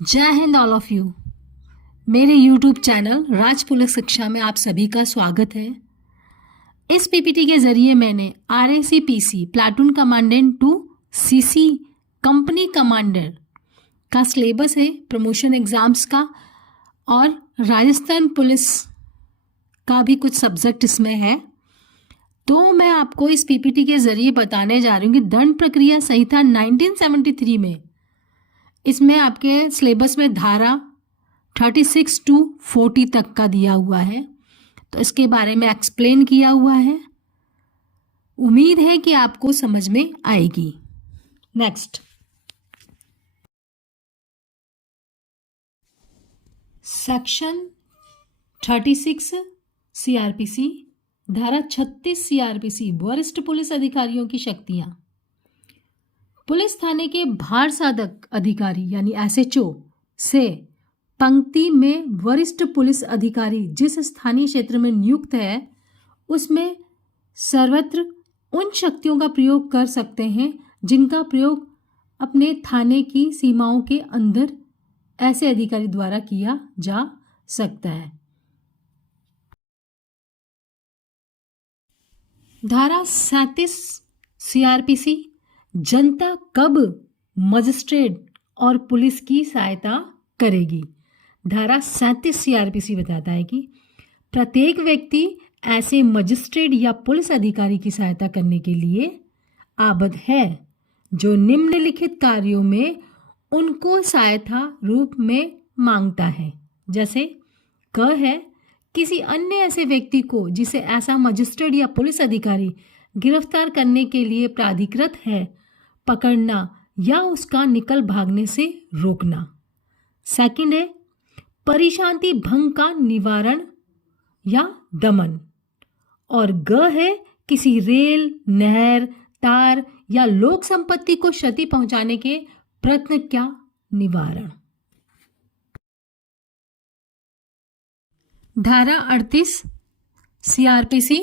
जय Hind all of you. मेरे YouTube channel राज police शिक्षा में आप सभी का स्वागत है। इस पीपीटी के जरिए मैंने RACPC platoon commandant to CC company commander का सिलेबस है, प्रमोशन एग्ज़ाम्स का, और राजस्थान पुलिस का भी कुछ सब्जेक्ट इसमें है। तो मैं आपको इस पीपीटी के ज़रिए बताने जा रही हूँ कि दंड प्रक्रिया संहिता 1973 में, इसमें आपके सिलेबस में धारा 36 to 40 तक का दिया हुआ है, तो इसके बारे में एक्सप्लेन किया हुआ है। उम्मीद है कि आपको समझ में आएगी। नेक्स्ट, सेक्शन 36 CRPC, धारा 36 CRPC, वरिष्ठ पुलिस अधिकारियों की शक्तियां। पुलिस थाने के भार साधक अधिकारी यानी SHO से पंक्ति में वरिष्ठ पुलिस अधिकारी जिस स्थानीय क्षेत्र में नियुक्त है उसमें सर्वत्र उन शक्तियों का प्रयोग कर सकते हैं जिनका प्रयोग अपने थाने की सीमाओं के अंदर ऐसे अधिकारी द्वारा किया जा सकता है। धारा 37 CRPC, जनता कब मजिस्ट्रेट और पुलिस की सहायता करेगी। धारा 37 CRPC बताता है कि प्रत्येक व्यक्ति ऐसे मजिस्ट्रेट या पुलिस अधिकारी की सहायता करने के लिए आबद्ध है जो निम्नलिखित कार्यों में उनको सहायता रूप में मांगता है। जैसे क है, किसी अन्य ऐसे व्यक्ति को जिसे ऐसा मजिस्ट्रेट या पुलिस अधिकारी गिरफ्तार करने के लिए प्राधिकृत है पकड़ना या उसका निकल भागने से रोकना। सेकंड है, परिशांति भंग का निवारण या दमन। और ग है, किसी रेल, नहर, तार या लोक संपत्ति को क्षति पहुंचाने के प्रयत्न का निवारण। धारा 38 CRPC,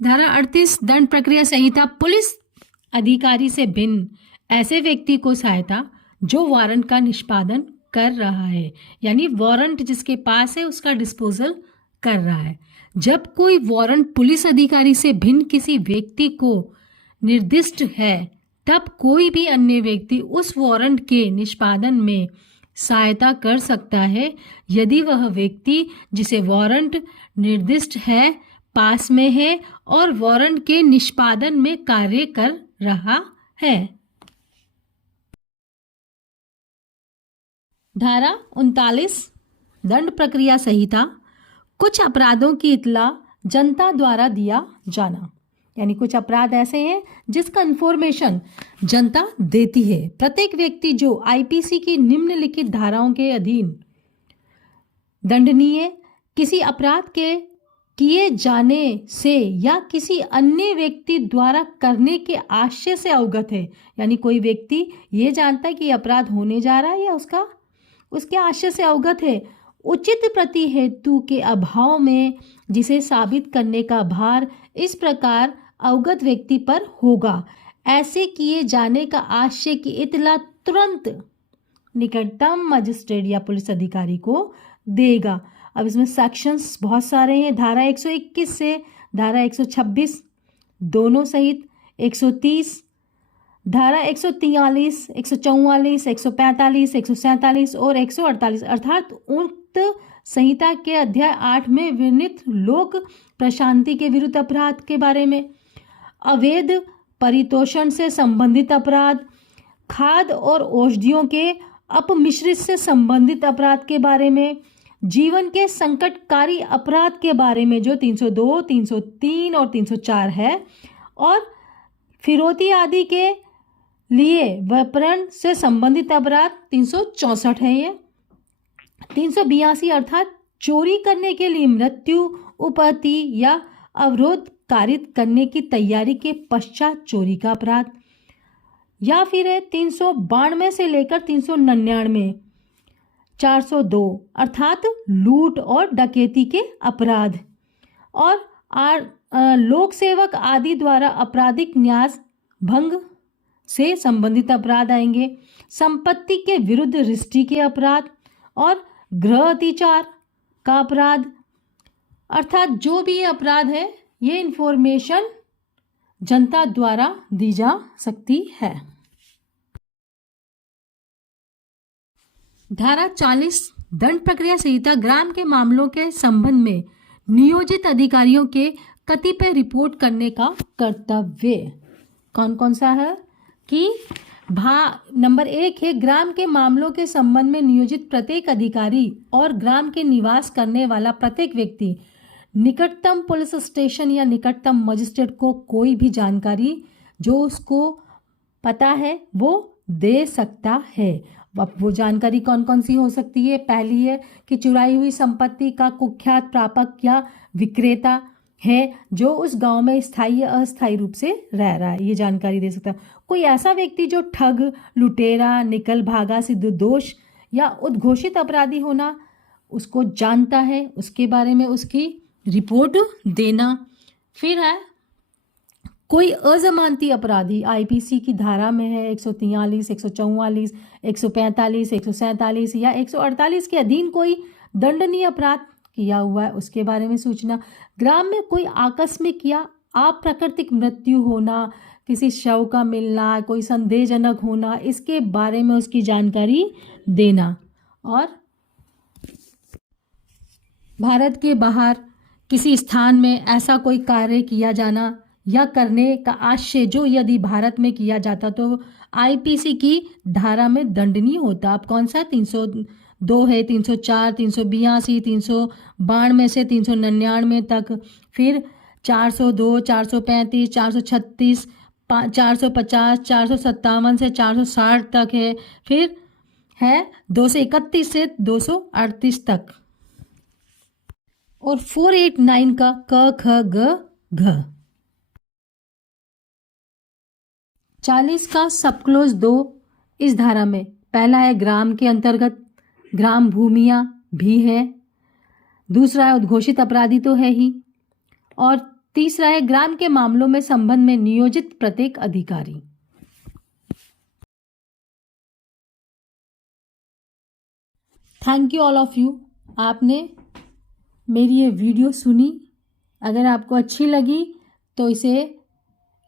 धारा 38 दंड प्रक्रिया संहिता, पुलिस अधिकारी से भिन्न ऐसे व्यक्ति को सहायता जो वारंट का निष्पादन कर रहा है, यानी वारंट जिसके पास है उसका डिस्पोजल कर रहा है। जब कोई वारंट पुलिस अधिकारी से भिन्न किसी व्यक्ति को निर्दिष्ट है तब कोई भी अन्य व्यक्ति उस वारंट के निष्पादन में सहायता कर सकता है यदि वह व्यक्ति जिसे वारंट निर्दिष्ट है पास में है और वारंट के निष्पादन में कार्य कर रहा है। धारा 39 दंड प्रक्रिया संहिता, कुछ अपराधों की इत्तला जनता द्वारा दिया जाना, यानी कुछ अपराध ऐसे हैं जिसका इंफॉर्मेशन जनता देती है। प्रत्येक व्यक्ति जो IPC की निम्नलिखित धाराओं के अधीन दंडनीय किसी अपराध के किए जाने से या किसी अन्य व्यक्ति द्वारा करने के आशय से अवगत है, यानी कोई व्यक्ति ये जानता है कि अपराध होने जा रहा है या उसके आशय से अवगत है, उचित प्रति हेतु के अभाव में जिसे साबित करने का भार इस प्रकार अवगत व्यक्ति पर होगा, ऐसे किए जाने का आशय की इत्तला तुरंत निकटतम मजिस्ट्रेट या पुलिस अधिकारी को देगा। अब इसमें सेक्शंस बहुत सारे हैं। धारा 121 से धारा 126 दोनों सहित 130, धारा 143, 144, 145, 147 और 148 अर्थात उक्त संहिता के अध्याय 8 में वर्णित लोक प्रशांति के विरुद्ध अपराध के बारे में, अवैध परितोषण से संबंधित अपराध, खाद्य और औषधियों के अपमिश्रित से संबंधित अपराध के बारे में, जीवन के संकटकारी अपराध के बारे में जो 302, 303 और 304 है, और फिरौती आदि के लिए व्यापारण से संबंधित अपराध 364 है। ये 382 अर्थात चोरी करने के लिए मृत्यु, उपहति या अवरोध कारित करने की तैयारी के पश्चात चोरी का अपराध, या फिर है 392 से लेकर 399, 402 अर्थात लूट और डकैती के अपराध, और लोक सेवक आदि द्वारा आपराधिक न्यास भंग से संबंधित अपराध आएंगे, संपत्ति के विरुद्ध रिष्टि के अपराध और गृह अतिचार का अपराध। अर्थात जो भी ये अपराध है ये इंफॉर्मेशन जनता द्वारा दी जा सकती है। धारा 40 दंड प्रक्रिया संहिता ग्राम के मामलों के संबंध में नियोजित अधिकारियों के कतिपय रिपोर्ट करने का कर्तव्य कौन कौन सा है कि नंबर 1 है, ग्राम के मामलों के संबंध में नियोजित प्रत्येक अधिकारी और ग्राम के निवास करने वाला प्रत्येक व्यक्ति निकटतम पुलिस स्टेशन या निकटतम मजिस्ट्रेट को कोई भी जानकारी जो उसको पता है वो दे सकता है। अब वो जानकारी कौन कौन सी हो सकती है? पहली है कि चुराई हुई संपत्ति का कुख्यात प्रापक या विक्रेता है जो उस गांव में स्थायी या अस्थायी रूप से रह रहा है, ये जानकारी दे सकता है। कोई ऐसा व्यक्ति जो ठग, लुटेरा, निकल भागा, सिद्धदोष या उद्घोषित अपराधी होना उसको जानता है, उसके बारे में उसकी रिपोर्ट देना। फिर है कोई अजमानती अपराधी आईपीसी की धारा में है 143, 144, 145, 147 या 148 के अधीन कोई दंडनीय अपराध किया हुआ है उसके बारे में सूचना। ग्राम में कोई आकस्मिक या अप्राकृतिक मृत्यु होना, किसी शव का मिलना, कोई संदेहजनक होना, इसके बारे में उसकी जानकारी देना। और भारत के बाहर किसी स्थान में ऐसा कोई कार्य किया जाना या करने का आशय जो यदि भारत में किया जाता तो आईपीसी की धारा में दंडनीय होता। अब कौन सा 302 है, 304, 382, 392 से 399 तक, फिर 402, 435, 436, 450, 457 से 460 तक है, फिर है 231 से 238 तक, और 489 का क ख ग घ। 40 का सब क्लोज 2 इस धारा में पहला है ग्राम के अंतर्गत ग्राम भूमियाँ भी है, दूसरा है उद्घोषित अपराधी तो है ही, और तीसरा है ग्राम के मामलों में संबंध में नियोजित प्रत्येक अधिकारी। Thank you all of you, आपने मेरी ये वीडियो सुनी। अगर आपको अच्छी लगी तो इसे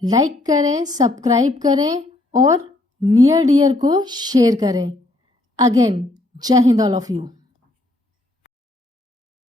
लाइक करें, सब्सक्राइब करें और नियर डियर को शेयर करें। अगेन जय हिंद ऑल ऑफ यू।